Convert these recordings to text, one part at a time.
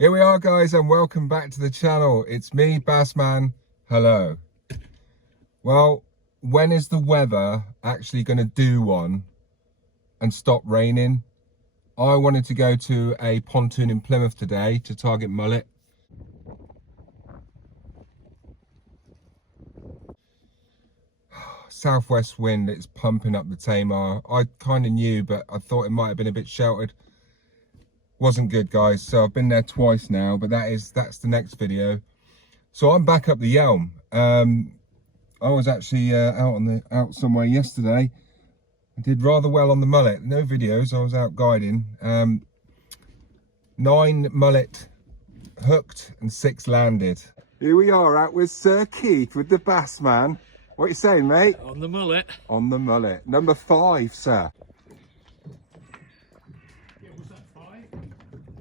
Here we are, guys, and welcome back to the channel. It's me, Bassman. Hello. Well, when is the weather actually going to do one and stop raining? I wanted to go to a pontoon in Plymouth today to target mullet. Southwest wind, it's pumping up the Tamar. I kind of knew, but I thought it might have been a bit sheltered. Wasn't good, guys. So I've been there twice now, but that's the next video. So I'm back up the Yealm. I was actually out somewhere yesterday. I did rather well on the mullet. No videos. I was out guiding. 9 mullet hooked and 6 landed. Here we are out with Sir Keith with the Bassman. What are you saying, mate? On the mullet. On the mullet. Number 5, sir.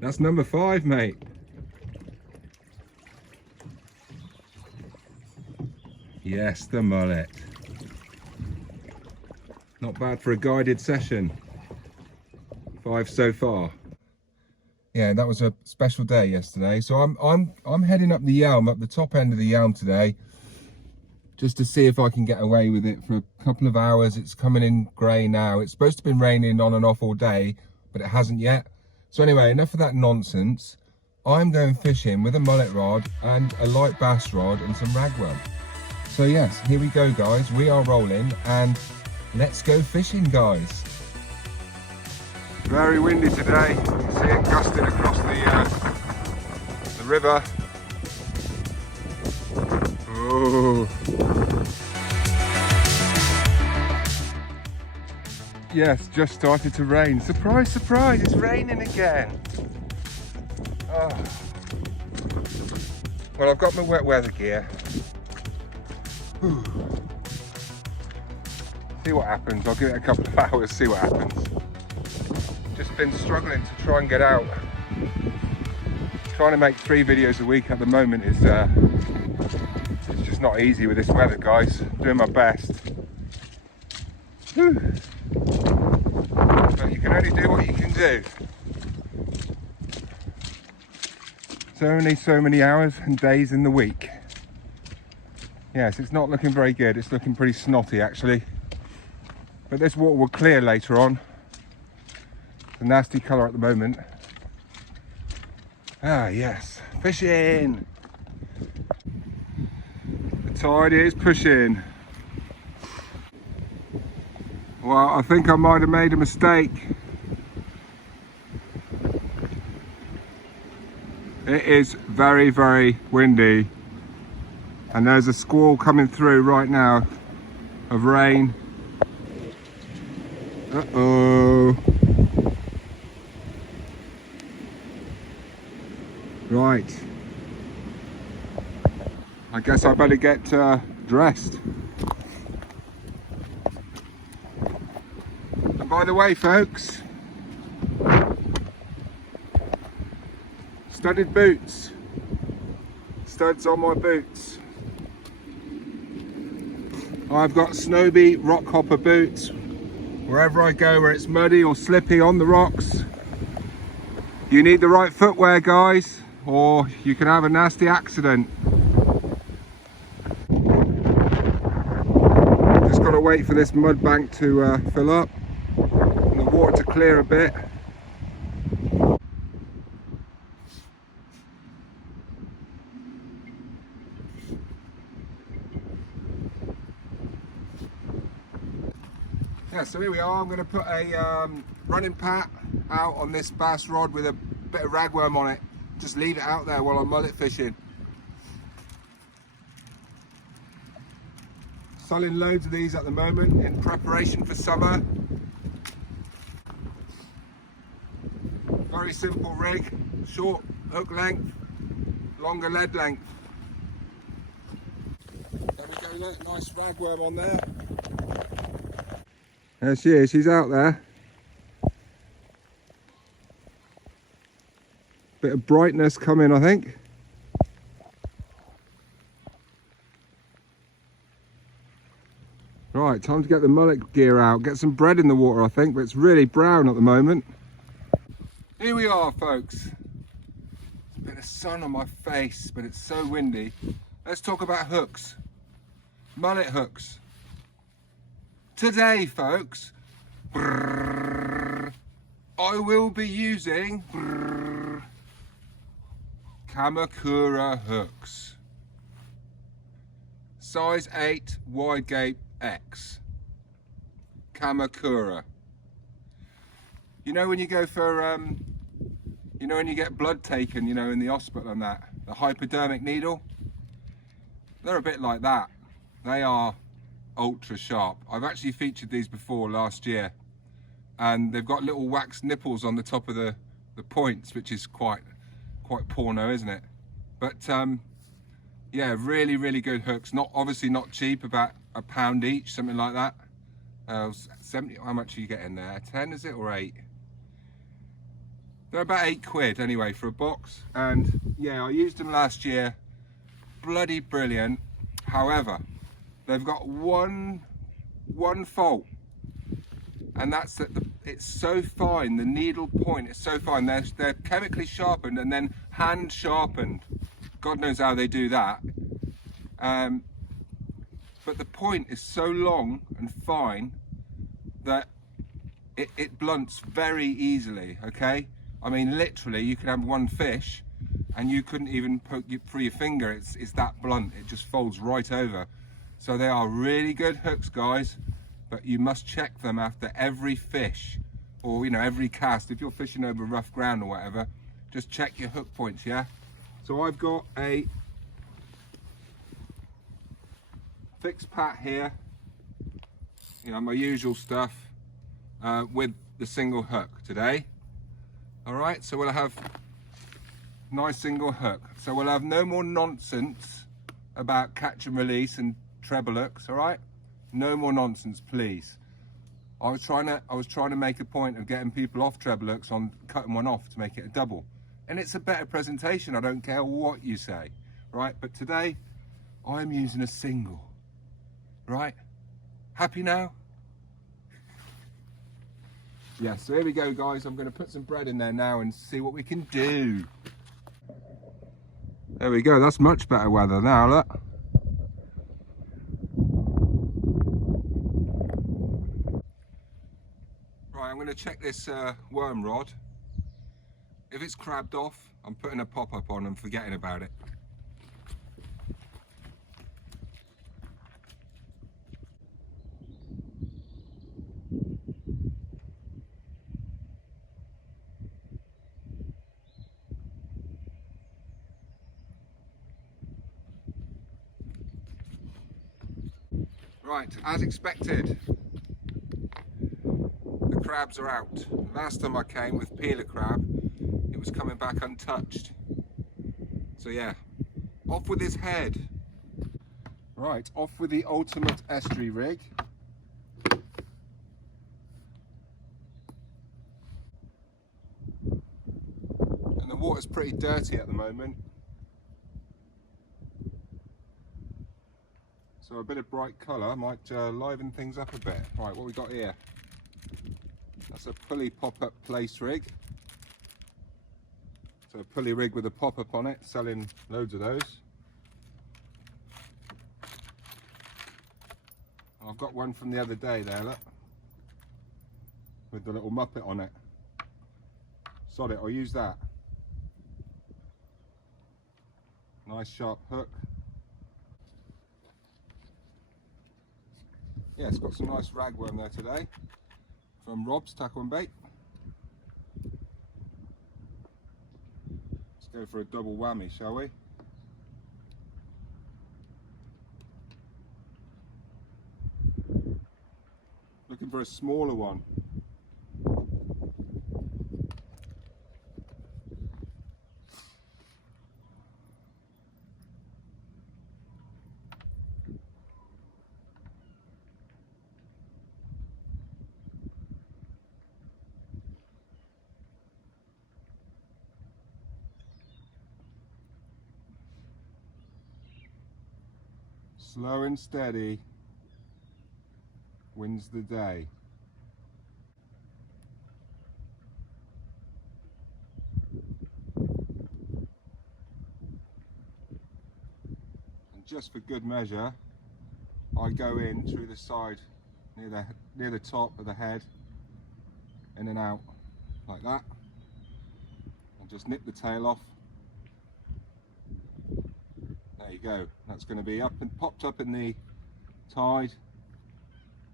That's number 5, mate. Yes, the mullet. Not bad for a guided session. 5 so far. Yeah, that was a special day yesterday. So I'm heading up the Yealm, up the top end of the Yealm today, just to see if I can get away with it for a couple of hours. It's coming in grey now. It's supposed to have been raining on and off all day, but it hasn't yet. So anyway, enough of that nonsense. I'm going fishing with a mullet rod and a light bass rod and some ragworm. So yes, here we go, guys. We are rolling and let's go fishing, guys. Very windy today. You can see it gusting across the river. Oh. Yes, just started to rain. Surprise, surprise, it's raining again. Oh. Well, I've got my wet weather gear. Whew. See what happens. I'll give it a couple of hours, see what happens. Just been struggling to try and get out. Trying to make 3 videos a week at the moment is it's just not easy with this weather, guys. Doing my best. Whew. But you can only do what you can do. There's only so many hours and days in the week. Yes, it's not looking very good. It's looking pretty snotty, actually. But this water will clear later on. It's a nasty colour at the moment. Ah, yes. Fishing! The tide is pushing. Well, I think I might have made a mistake. It is very, very windy. And there's a squall coming through right now of rain. Uh-oh. Right. I guess I better get dressed. By the way, folks, studded boots, studs on my boots. I've got Snowby rock hopper boots. Wherever I go where it's muddy or slippy on the rocks, you need the right footwear, guys, or you can have a nasty accident. Just got to wait for this mud bank to fill up. The water to clear a bit. Yeah, so here we are. I'm going to put a running pat out on this bass rod with a bit of ragworm on it. Just leave it out there while I'm mullet fishing. Selling loads of these at the moment in preparation for summer. Very simple rig, short hook length, longer lead length. There we go, look, nice ragworm on there. There she is, she's out there. Bit of brightness coming, I think. Right, time to get the mullet gear out, get some bread in the water, I think, but it's really brown at the moment. Here we are, folks. It's been the sun on my face, but it's so windy. Let's talk about hooks. Mullet hooks. Today, folks, I will be using Kamakura hooks. Size 8 wide gape X. Kamakura. You know when you go for, you know when you get blood taken, you know, in the hospital and that, the hypodermic needle? They're a bit like that. They are ultra sharp. I've actually featured these before last year, and they've got little wax nipples on the top of the points, which is quite porno, isn't it? But yeah, really, really good hooks. Not obviously not cheap, about £1 each, something like that. 70. How much are you getting there? 10 is it, or 8? They're about £8 anyway for a box. And yeah, I used them last year. Bloody brilliant. However, they've got one fault, and that's that it's so fine. The needle point is so fine. They're chemically sharpened and then hand sharpened. God knows how they do that. But the point is so long and fine that it blunts very easily. Okay, I mean literally, you can have one fish and you couldn't even poke through your finger. It's that blunt. It just folds right over. So they are really good hooks, guys, but you must check them after every fish, or you know, every cast. If you're fishing over rough ground or whatever, just check your hook points, yeah? So I've got a fixed pat here, you know, my usual stuff, with the single hook today. All right, so we'll have nice single hook. So we'll have no more nonsense about catch and release and treble hooks, all right? No more nonsense, please. I was trying to make a point of getting people off treble hooks on cutting one off to make it a double. And it's a better presentation, I don't care what you say, right? But today, I'm using a single, right? Happy now? Yeah, so here we go, guys. I'm gonna put some bread in there now and see what we can do. There we go, that's much better weather now, look. Right, I'm going to check this worm rod. If it's crabbed off, I'm putting a pop-up on and forgetting about it. Right, as expected, the crabs are out. Last time I came with peeler crab, it was coming back untouched. So yeah, off with his head. Right, off with the ultimate estuary rig. And the water's pretty dirty at the moment, so a bit of bright colour might liven things up a bit. Right, what we got here? That's a pulley pop-up place rig. So a pulley rig with a pop-up on it, selling loads of those. I've got one from the other day there, look, with the little muppet on it. Sod it, I'll use that. Nice sharp hook. Yeah, it's got some nice ragworm there today from Rob's Tackle and Bait. Let's go for a double whammy, shall we? Looking for a smaller one. Slow and steady wins the day. just for good measure, I go in through the side near the top of the head, in and out like that, and just nip the tail off. There you go. That's going to be up and popped up in the tide,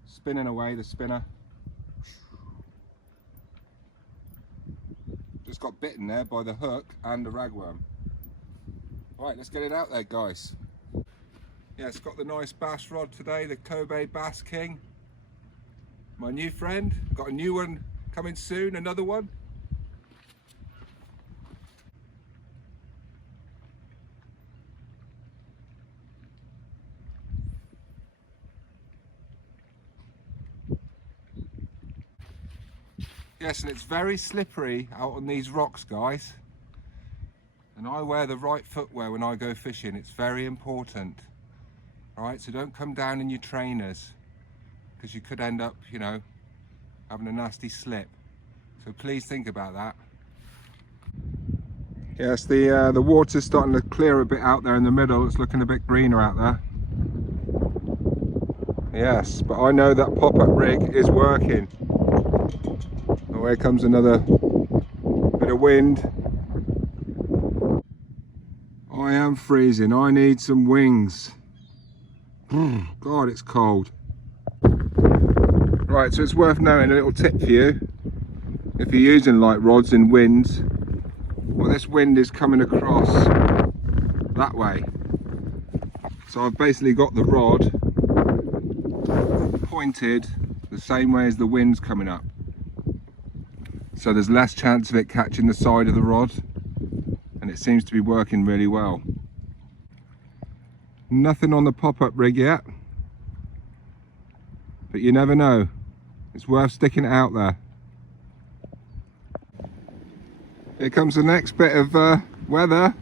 spinning away the spinner. Just got bitten there by the hook and the ragworm. Right, let's get it out there, guys. Yeah, it's got the nice bass rod today, the Kobe Bass King. My new friend. Got a new one coming soon, another one. Yes, and it's very slippery out on these rocks, guys. And I wear the right footwear when I go fishing. It's very important. Alright, so don't come down in your trainers, because you could end up, you know, having a nasty slip. So please think about that. Yes, the water's starting to clear a bit out there in the middle. It's looking a bit greener out there. Yes, but I know that pop-up rig is working. Oh, here comes another bit of wind. I am freezing. I need some wings. God, it's cold. Right, so it's worth knowing, a little tip for you. If you're using light rods in winds, well, this wind is coming across that way. So I've basically got the rod pointed the same way as the wind's coming up. So there's less chance of it catching the side of the rod, and it seems to be working really well. Nothing on the pop-up rig yet, but you never know. It's worth sticking it out there. Here comes the next bit of weather.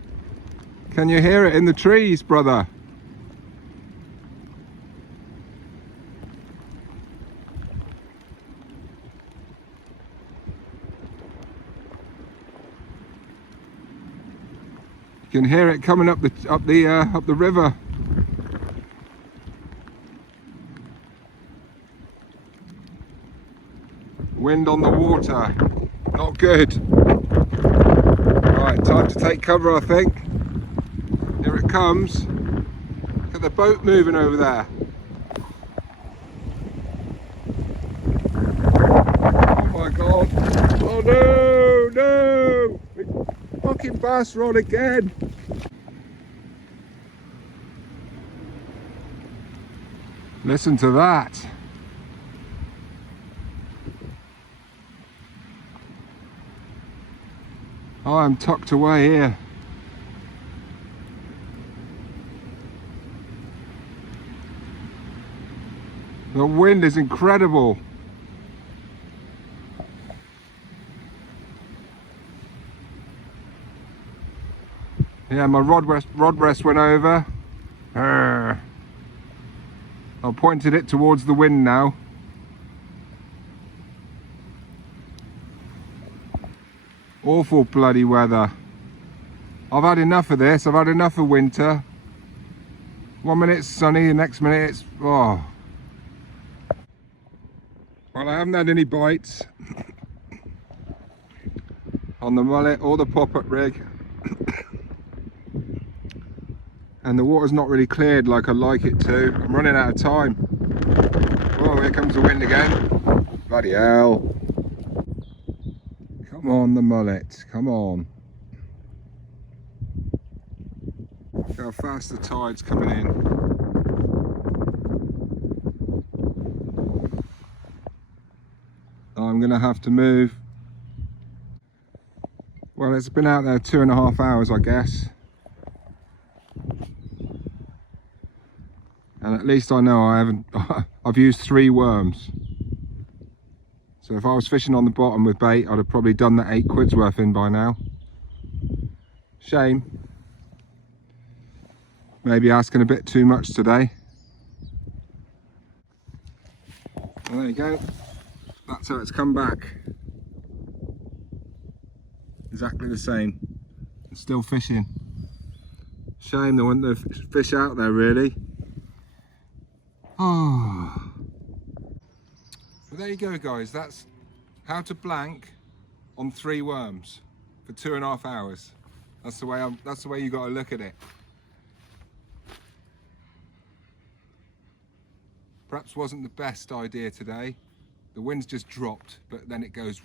Can you hear it in the trees, brother? You can hear it coming up the river. Wind on the water, not good. Right, time to take cover, I think. Here it comes. Look at the boat moving over there. Oh my God. Oh no, no! Big fucking bass rod again. Listen to that. I'm tucked away here. The wind is incredible. Yeah, my rod rest went over. I pointed it towards the wind now. Awful bloody weather. I've had enough of this. I've had enough of winter. 1 minute it's sunny, the next minute it's... oh. Well, I haven't had any bites on the mullet or the pop-up rig. And the water's not really cleared like I'd like it to. I'm running out of time. Oh, here comes the wind again. Bloody hell. Come on, the mullet, come on. Look how fast the tide's coming in. I'm gonna have to move. Well, it's been out there 2.5 hours, I guess. And at least I know I've used 3 worms. So if I was fishing on the bottom with bait, I'd have probably done that 8 quid's worth in by now. Shame. Maybe asking a bit too much today. Well, there you go. That's how it's come back. Exactly the same. It's still fishing. Shame there weren't no fish out there really. Oh. Well, there you go guys, that's how to blank on 3 worms for 2.5 hours. That's the way you got to look at it. Perhaps wasn't the best idea today. The wind's just dropped, but then it goes,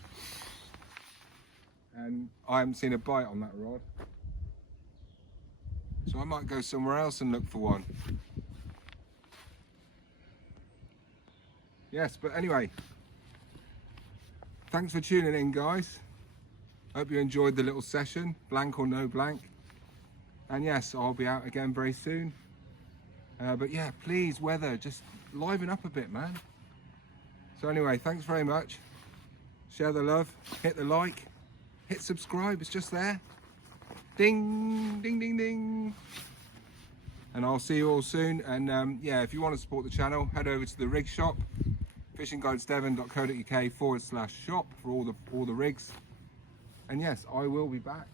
and I haven't seen a bite on that rod. So I might go somewhere else and look for one. Yes, but anyway, thanks for tuning in guys. Hope you enjoyed the little session, blank or no blank. And yes, I'll be out again very soon. But yeah, please, weather, just liven up a bit, man. So anyway, thanks very much. Share the love, hit the like, hit subscribe, it's just there. Ding, ding, ding, ding. And I'll see you all soon. And yeah, if you want to support the channel, head over to the rig shop, fishingguidesdevon.co.uk/shop for all the rigs. And yes, I will be back.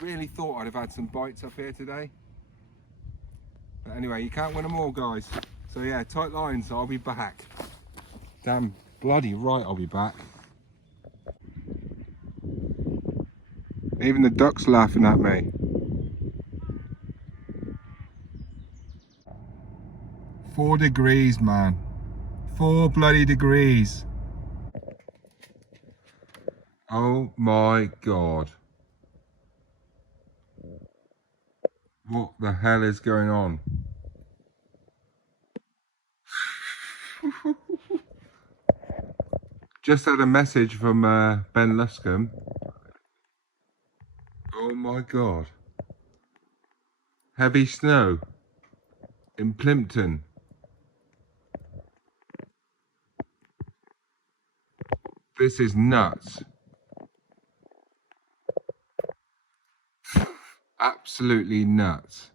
Really thought I'd have had some bites up here today. But anyway, you can't win them all, guys. So yeah, tight lines, I'll be back. Damn bloody right, I'll be back. Even the duck's laughing at me. 4 degrees, man. 4 bloody degrees. Oh my God. What the hell is going on? Just had a message from Ben Luscombe. Oh my God. Heavy snow in Plimpton. This is nuts. Absolutely nuts.